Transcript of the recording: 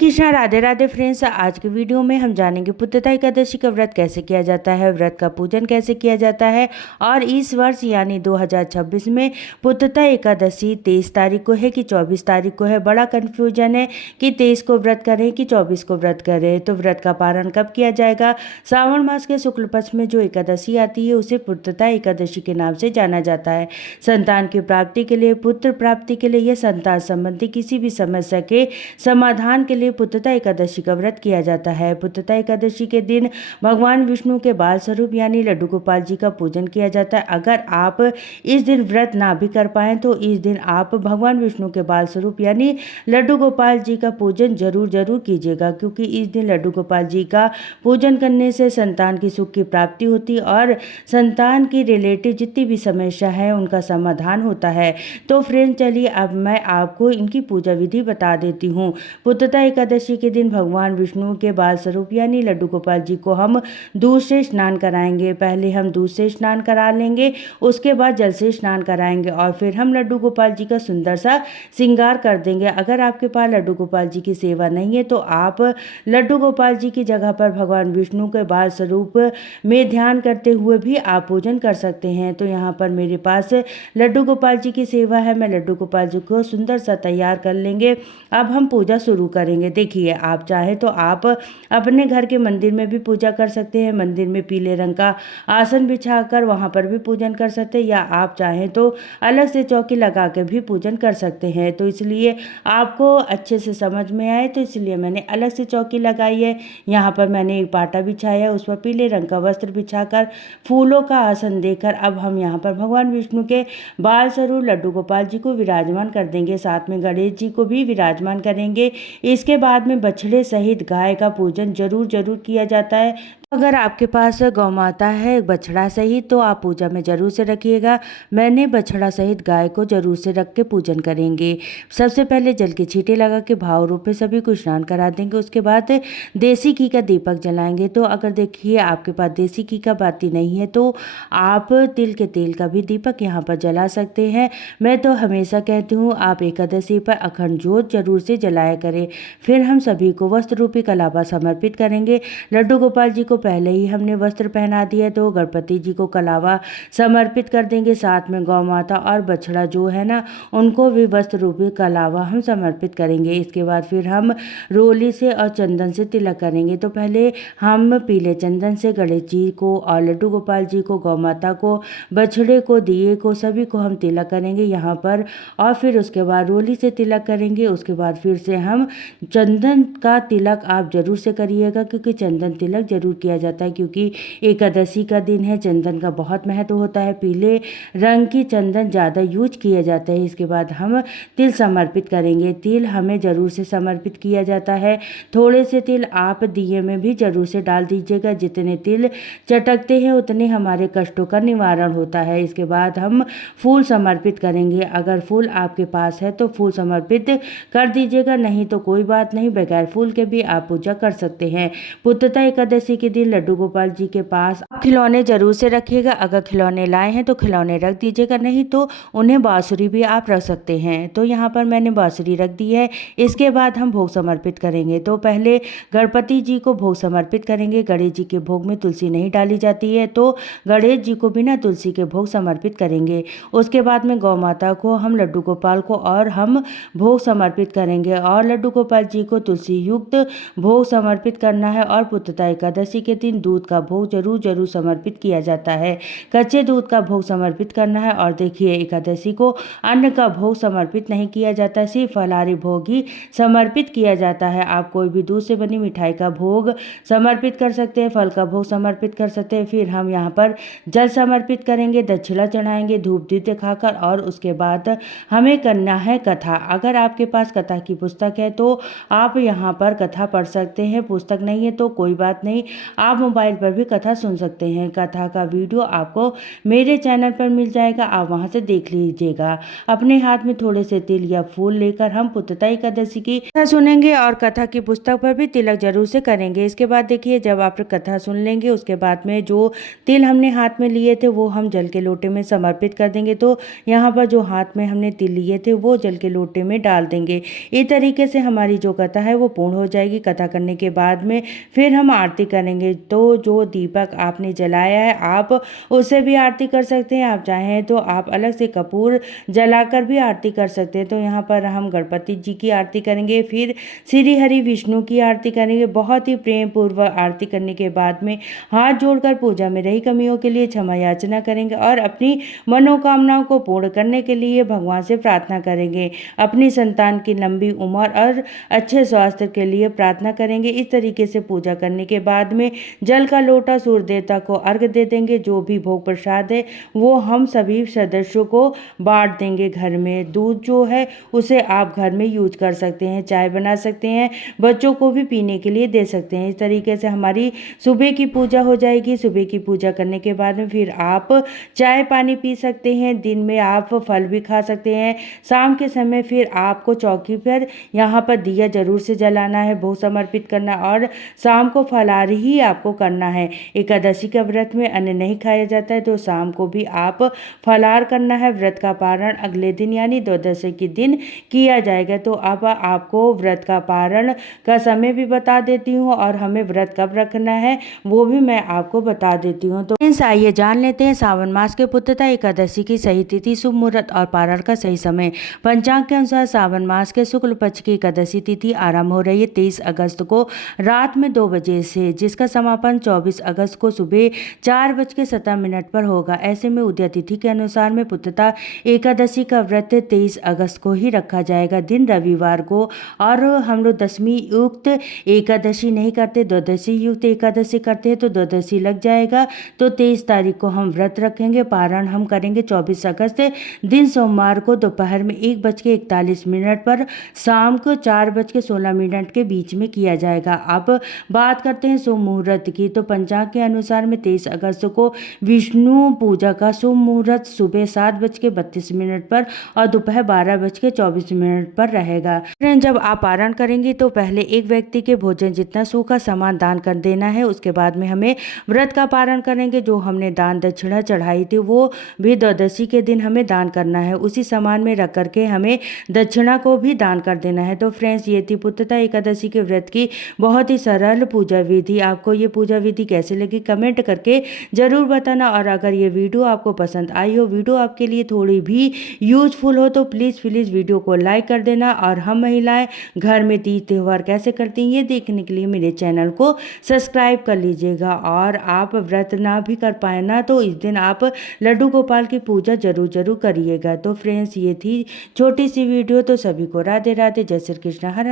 Krishna Radhe Radhe friends. आज के video में हम जानेंगे पुत्रदा एकादशी का व्रत कैसे किया जाता है, व्रत का पूजन कैसे किया जाता है और इस वर्ष यानी 2026 में पुत्रदा एकादशी 23 तारीख को है कि 24 तारीख को है। बड़ा कन्फ्यूजन है कि 23 को व्रत करें कि 24 को व्रत करें। तो व्रत का पारण कब किया जाएगा? श्रावण मास के शुक्ल पक्ष में जो एकादशी आती है उसे पुत्रदा एकादशी के नाम से जाना जाता है। संतान की प्राप्ति के लिए, पुत्र प्राप्ति के लिए, यह संतान संबंधी किसी भी समस्या के समाधान के लिए पुत्रदा एकादशी का व्रत किया जाता है। पुत्रदा एकादशी के दिन भगवान विष्णु के बाल स्वरूप यानी लड्डू गोपाल जी का पूजन किया जाता है। अगर आप इस दिन व्रत ना भी कर पाएं तो इस दिन आप भगवान विष्णु के बाल स्वरूप यानी लड्डू गोपाल जी का पूजन जरूर कीजिएगा, क्योंकि इस दिन लड्डू गोपाल जी का पूजन करने से संतान की सुख की प्राप्ति होती और संतान की रिलेटिव जितनी भी समस्या है उनका समाधान होता है। तो फ्रेंड चलिए अब मैं आपको इनकी पूजा विधि बता देती हूँ। पुत्रदा एकादशी के दिन भगवान विष्णु के बाल स्वरूप यानी लड्डू गोपाल जी को हम दूध से स्नान कराएंगे। पहले हम दूध से स्नान करा लेंगे, उसके बाद जल से स्नान कराएंगे और फिर हम लड्डू गोपाल जी का सुंदर सा श्रृंगार कर देंगे। अगर आपके पास लड्डू गोपाल जी की सेवा नहीं है तो आप लड्डू गोपाल जी की जगह पर भगवान विष्णु के बाल स्वरूप में ध्यान करते हुए भी आप पूजन कर सकते हैं। तो यहाँ पर मेरे पास लड्डू गोपाल जी की सेवा है, मैं लड्डू गोपाल जी को सुंदर सा तैयार कर लेंगे। अब हम पूजा शुरू करेंगे। देखिए आप चाहे तो आप अपने घर के मंदिर में भी पूजा कर सकते हैं। मंदिर में पीले रंग का आसन बिछाकर वहां पर भी पूजन कर सकते हैं, या आप चाहें तो अलग से चौकी लगा के भी पूजन कर सकते हैं। तो इसलिए आपको अच्छे से समझ में आए तो इसलिए मैंने अलग से चौकी लगाई है। यहाँ पर मैंने एक पाटा बिछाया है, उस पर पीले रंग का वस्त्र बिछाकर फूलों का आसन देकर अब हम यहाँ पर भगवान विष्णु के बाल स्वरूप लड्डू गोपाल जी को विराजमान कर देंगे। साथ में गणेश जी को भी विराजमान करेंगे। इसके बाद में बछड़े सहित गाय का पूजन जरूर किया जाता है। अगर आपके पास गौ माता है बछड़ा सहित तो आप पूजा में जरूर से रखिएगा। मैंने बछड़ा सहित गाय को जरूर से रख के पूजन करेंगे। सबसे पहले जल के छींटे लगा के भाव रूप में सभी को स्नान करा देंगे। उसके बाद देसी घी का दीपक जलाएंगे। तो अगर देखिए आपके पास देसी घी का बाती नहीं है तो आप तिल के तेल का भी दीपक यहाँ पर जला सकते हैं। मैं तो हमेशा कहती हूँ आप एकादशी पर अखंड ज्योत जरूर से जलाया करें। फिर हम सभी को वस्त्र रूपी कलावा समर्पित करेंगे। लड्डू गोपाल जी को पहले ही हमने वस्त्र पहना दिया है तो गणपति जी को कलावा समर्पित कर देंगे। साथ में गौ माता और बछड़ा जो है ना उनको भी वस्त्र रूपी कलावा हम समर्पित करेंगे। इसके बाद फिर हम रोली से और चंदन से तिलक करेंगे। तो पहले हम पीले चंदन से गणेश जी को और लड्डू गोपाल जी को, गौ माता को, बछड़े को, दिए को, सभी को हम तिलक करेंगे यहाँ पर। और फिर उसके बाद रोली से तिलक करेंगे। उसके बाद फिर से हम चंदन का तिलक आप जरूर से करिएगा, क्योंकि चंदन तिलक जरूर किया जाता है, क्योंकि एकादशी का दिन है। चंदन का बहुत महत्व होता है। पीले रंग की चंदन ज़्यादा यूज किया जाता है। इसके बाद हम तिल समर्पित करेंगे। तिल हमें जरूर से समर्पित किया जाता है। थोड़े से तिल आप दिए में भी जरूर से डाल दीजिएगा। जितने तिल चटकते हैं उतने हमारे कष्टों का निवारण होता है। इसके बाद हम फूल समर्पित करेंगे। अगर फूल आपके पास है तो फूल समर्पित कर दीजिएगा, नहीं तो कोई बात नहीं, बगैर फूल के भी आप पूजा कर सकते हैं। पुत्रदा एकादशी के दिन लड्डू गोपाल जी के पास खिलौने जरूर से रखिएगा। अगर खिलौने लाए हैं तो खिलौने रख दीजिएगा, नहीं तो उन्हें बांसुरी भी आप रख सकते हैं। तो यहाँ पर मैंने बांसुरी रख दी है। इसके बाद हम भोग समर्पित करेंगे। तो पहले गणपति जी को भोग समर्पित करेंगे। गणेश जी के भोग में तुलसी नहीं डाली जाती है तो गणेश जी को बिना तुलसी के भोग समर्पित करेंगे। उसके बाद में गौ माता को, हम लड्डू गोपाल को और हम भोग समर्पित करेंगे और लड्डू गोपाल जी को तुलसी युक्त भोग समर्पित करना है। और पुत्रदा एकादशी के दिन दूध का भोग जरूर समर्पित किया जाता है। कच्चे दूध का भोग समर्पित करना है। और देखिए एकादशी को अन्न का भोग समर्पित नहीं किया जाता, सिर्फ फलाहारी भोग ही समर्पित किया जाता है। आप कोई भी दूध से बनी मिठाई का भोग समर्पित कर सकते हैं, फल का भोग समर्पित कर सकते हैं। फिर हम यहाँ पर जल समर्पित करेंगे, दक्षिणा चढ़ाएंगे धूप दीप दिखाकर, और उसके बाद हमें करना है कथा। अगर आपके पास कथा की पुस्तक है तो आप यहाँ पर कथा पढ़ सकते हैं। पुस्तक नहीं है तो कोई बात नहीं, आप मोबाइल पर भी कथा सुन सकते हैं। कथा का वीडियो आपको मेरे चैनल पर मिल जाएगा, आप वहां से देख लीजिएगा। अपने हाथ में थोड़े से तिल या फूल लेकर हम पुत्रदा एकादशी की कथा सुनेंगे और कथा की पुस्तक पर भी तिलक जरूर से करेंगे। इसके बाद देखिए, जब आप कथा सुन लेंगे उसके बाद में जो तिल हमने हाथ में लिए थे वो हम जल के लोटे में समर्पित कर देंगे। तो यहाँ पर जो हाथ में हमने तिल लिए थे वो जल के लोटे में डाल देंगे। इस तरीके से हमारी जो कथा है वो पूर्ण हो जाएगी। कथा करने के बाद में फिर हम आरती करेंगे। तो जो दीपक आपने जलाया है आप उससे भी आरती कर सकते हैं। आप चाहें तो आप अलग से कपूर जलाकर भी आरती कर सकते हैं। तो यहाँ पर हम गणपति जी की आरती करेंगे, फिर श्री हरि विष्णु की आरती करेंगे। बहुत ही प्रेम पूर्वक आरती करने के बाद में हाथ जोड़कर पूजा में रही कमियों के लिए क्षमा याचना करेंगे और अपनी मनोकामनाओं को पूर्ण करने के लिए भगवान से प्रार्थना करेंगे। अपनी संतान की लंबी उम्र और अच्छे स्वास्थ्य के लिए प्रार्थना करेंगे। इस तरीके से पूजा करने के बाद में जल का लोटा सूर्य देवता को अर्घ दे देंगे। जो भी भोग प्रसाद है वो हम सभी सदस्यों को बांट देंगे। घर में दूध जो है उसे आप घर में यूज कर सकते हैं, चाय बना सकते हैं, बच्चों को भी पीने के लिए दे सकते हैं। इस तरीके से हमारी सुबह की पूजा हो जाएगी। सुबह की पूजा करने के बाद में फिर आप चाय पानी पी सकते हैं। दिन में आप फल भी खा सकते हैं। शाम के समय फिर आपको चौकी पर यहाँ पर दिया जरूर से जलाना है, भोग समर्पित करना और शाम को फलाहार ही आपको करना है। एकादशी का व्रत में अन्न नहीं खाया जाता है, तो शाम को भी आप फलाहार करना है। व्रत का पारण अगले दिन यानी द्वादशी के दिन किया जाएगा। तो अब आपको व्रत का पारण का समय भी बता देती हूँ और हमें व्रत कब रखना है वो भी मैं आपको बता देती हूँ। तो आइए जान लेते हैं सावन मास के पुत्रदा एकादशी की सही तिथि, शुभ मुहूर्त और पारण का सही समय। पंचांग के अनुसार सावन मास के शुक्ल पक्ष की एकादशी तिथि आरंभ हो रही है 23 अगस्त को रात में 2 बजे से, जिसका समापन 24 अगस्त को सुबह 4:17 पर होगा। ऐसे में उदय तिथि के अनुसार में पुत्रदा एकादशी का व्रत 23 अगस्त को ही रखा जाएगा, दिन रविवार को। और हम लोग दशमी युक्त एकादशी नहीं करते, द्वादशी युक्त एकादशी करते हैं, तो द्वादशी लग जाएगा। तो 23 तारीख को हम व्रत रखेंगे। पारण हम करेंगे 24 अगस्त दिन सोमवार को दोपहर में 1:41 पर, शाम को 4:16 के बीच में किया जाएगा। अब बात करते हैं शुभ मुहूर्त की। तो पंचांग के अनुसार में 23 अगस्त को विष्णु पूजा का शुभ मुहूर्त सुबह 7:32 पर और दोपहर 12:24 पर रहेगा। फ्रेंड, जब आप पारण करेंगे तो पहले एक व्यक्ति के भोजन जितना सूखा सामान दान कर देना है। उसके बाद में हमें व्रत का पारण करेंगे। जो हमने दान दक्षिणा चढ़ाई थी वो भी द्वादशी के दिन हमें दान करना है। उसी सामान में रख करके हमें दक्षिणा को भी दान कर देना है। तो फ्रेंड्स, ये थी पुत्रदा एकादशी के व्रत की बहुत ही सरल पूजा विधि। आपको ये पूजा विधि कैसे लगी कमेंट करके जरूर बताना। और अगर ये वीडियो आपको पसंद आई हो, वीडियो आपके लिए थोड़ी भी यूजफुल हो, तो प्लीज़ वीडियो को लाइक कर देना। और हम महिलाएं घर में तीज त्यौहार कैसे करती हैं ये देखने के लिए मेरे चैनल को सब्सक्राइब कर लीजिएगा। और आप व्रत ना भी कर पाए ना, तो इस दिन आप लड्डू गोपाल की पूजा जरूर करिएगा। तो फ्रेंड्स, ये थी छोटी सी वीडियो। तो सभी को राधे राधे, जय श्री कृष्ण, हर